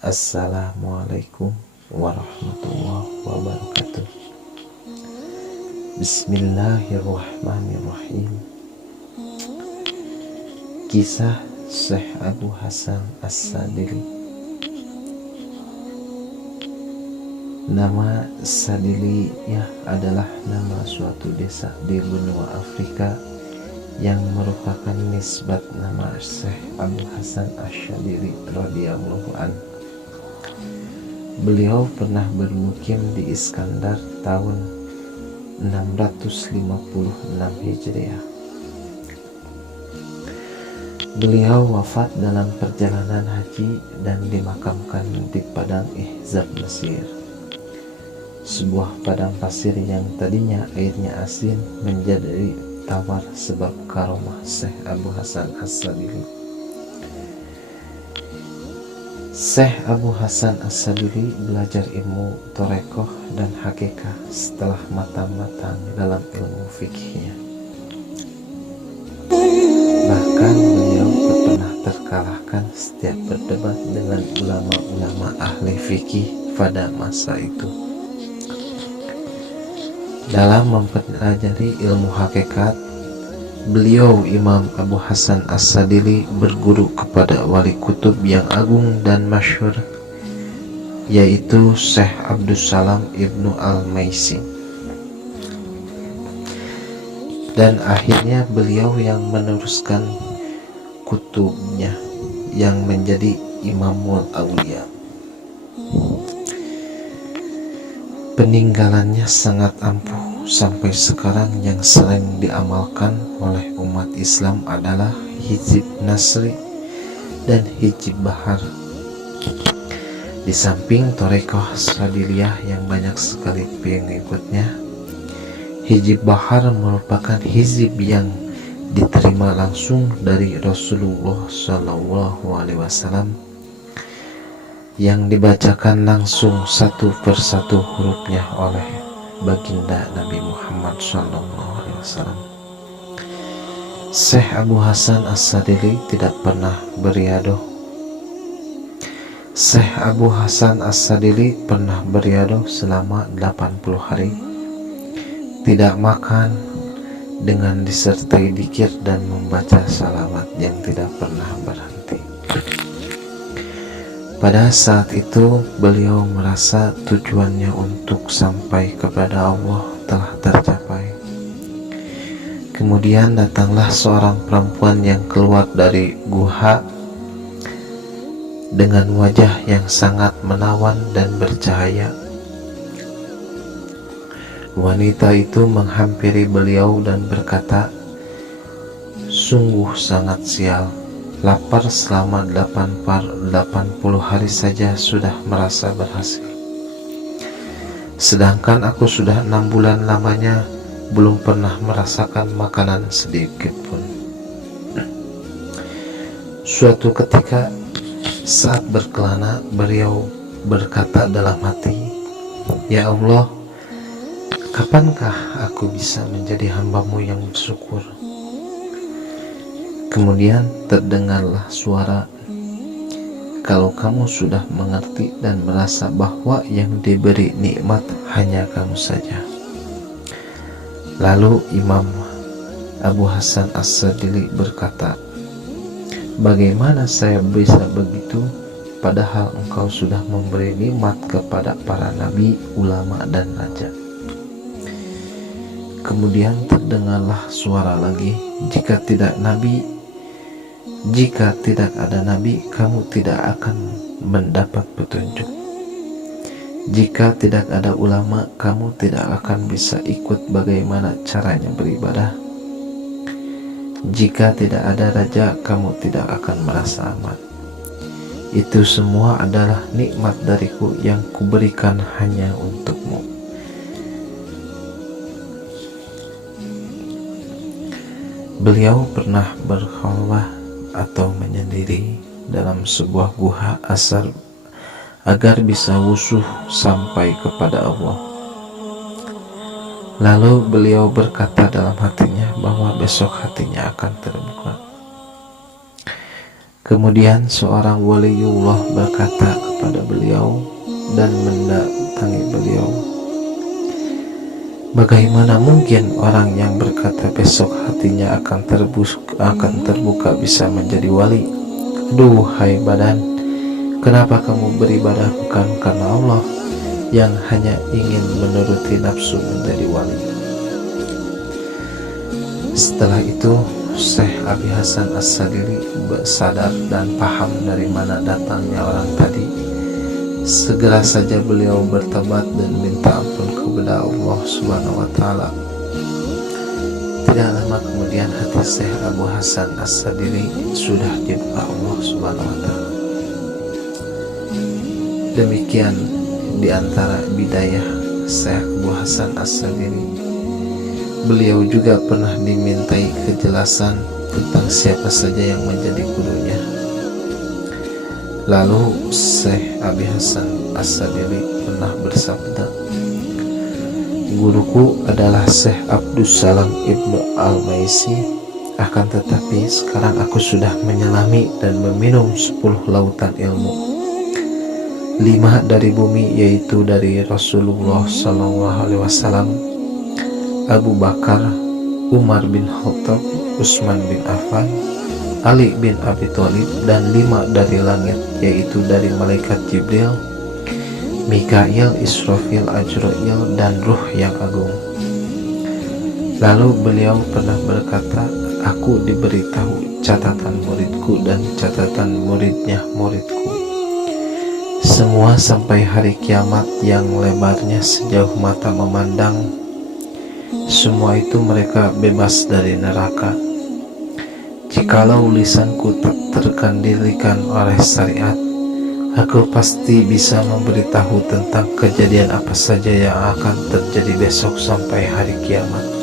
Assalamualaikum warahmatullahi wabarakatuh. Bismillahirrahmanirrahim. Kisah Syekh Abu Hasan As-Sadili. Nama Sadiliyah adalah nama suatu desa di benua Afrika yang merupakan nisbat nama Syekh Abu Hasan As-Sadili radhiyallahu anhu. Beliau pernah bermukim di Iskandar tahun 656 Hijriah. Beliau wafat dalam perjalanan haji dan dimakamkan di Padang Ihzab, Mesir. Sebuah padang pasir yang tadinya airnya asin menjadi tawar sebab karomah Syekh Abu Hasan As-Sadili. Syekh Abu Hasan As-Sadili belajar ilmu torekoh dan hakikah setelah matang-matang dalam ilmu fikihnya. Bahkan beliau pernah terkalahkan setiap berdebat dengan ulama-ulama ahli fikih pada masa itu. Dalam mempelajari ilmu hakikat, beliau Imam Abu Hasan As-Sadili berguru kepada wali kutub yang agung dan masyhur, yaitu Syekh Abdussalam Ibnu Al-Maisi. Dan akhirnya beliau yang meneruskan kutubnya yang menjadi Imamul Aulia. Peninggalannya sangat ampuh sampai sekarang. Yang sering diamalkan oleh umat Islam adalah Hizib Nasri dan Hizib Bahar. Di samping Torekoh Sadiliyah yang banyak sekali pengikutnya, Hizib Bahar merupakan hizib yang diterima langsung dari Rasulullah SAW, yang dibacakan langsung satu persatu hurufnya oleh baginda Nabi Muhammad SAW. Syekh Abu Hasan As-Sadili tidak pernah beriadah. Syekh Abu Hasan As-Sadili pernah beriadah selama 80 hari, tidak makan, dengan disertai dzikir dan membaca salawat yang tidak pernah berhenti. Pada saat itu beliau merasa tujuannya untuk sampai kepada Allah telah tercapai. Kemudian datanglah seorang perempuan yang keluar dari guha dengan wajah yang sangat menawan dan bercahaya. Wanita itu menghampiri beliau dan berkata, "Sungguh sangat sial. Lapar selama 80 hari saja sudah merasa berhasil. Sedangkan aku sudah 6 bulan lamanya belum pernah merasakan makanan sedikit pun." Suatu ketika saat berkelana, beliau berkata dalam hati, "Ya Allah, kapankah aku bisa menjadi hamba-Mu yang bersyukur?" Kemudian terdengarlah suara, "Kalau kamu sudah mengerti dan merasa bahwa yang diberi nikmat hanya kamu saja." Lalu Imam Abu Hasan As-Sadili berkata, "Bagaimana saya bisa begitu, padahal engkau sudah memberi nikmat kepada para nabi, ulama, dan raja." Kemudian terdengarlah suara lagi, Jika tidak ada nabi, kamu tidak akan mendapat petunjuk. Jika tidak ada ulama, kamu tidak akan bisa ikut bagaimana caranya beribadah. Jika tidak ada raja, kamu tidak akan merasa aman. Itu semua adalah nikmat dariku yang kuberikan hanya untukmu." Beliau pernah berkhalwah atau menyendiri dalam sebuah guha asar agar bisa wusuh sampai kepada Allah. Lalu beliau berkata dalam hatinya bahwa besok hatinya akan terbuka. Kemudian seorang waliullah berkata kepada beliau dan mendatangi beliau, "Bagaimana mungkin orang yang berkata besok hatinya akan terbuka bisa menjadi wali? Duhai badan, kenapa kamu beribadah bukan karena Allah yang hanya ingin menuruti nafsu menjadi wali?" Setelah itu Syekh Abi Hasan As-Sadili sadar dan paham dari mana datangnya orang tadi. Segera saja beliau bertobat dan minta ampun kepada Allah Subhanahu wa Ta'ala. Tidak lama kemudian hati Syekh Abu Hasan As-Sadili sudah dibuka Allah Subhanahu wa Ta'ala. Demikian di antara bidayah Syekh Abu Hasan As-Sadili. Beliau juga pernah dimintai kejelasan tentang siapa saja yang menjadi gurunya. Lalu Syekh Abi Hasan As-Sadili pernah bersabda, "Guruku adalah Syekh Abdus Salam Ibnu Al-Maisi, akan tetapi sekarang aku sudah menyelami dan meminum 10 lautan ilmu. 5 dari bumi, yaitu dari Rasulullah SAW, Abu Bakar, Umar bin Khattab, Utsman bin Affan, Ali bin Abi Thalib, dan 5 dari langit, yaitu dari malaikat Jibril, Mikail, Israfil, Ajrail, dan Ruh yang agung." Lalu beliau pernah berkata, "Aku diberitahu catatan muridku dan catatan muridnya muridku. Semua sampai hari kiamat yang lebarnya sejauh mata memandang, semua itu mereka bebas dari neraka. Jikalau lisanku tak terkendalikan oleh syariat, aku pasti bisa memberitahu tentang kejadian apa saja yang akan terjadi besok sampai hari kiamat."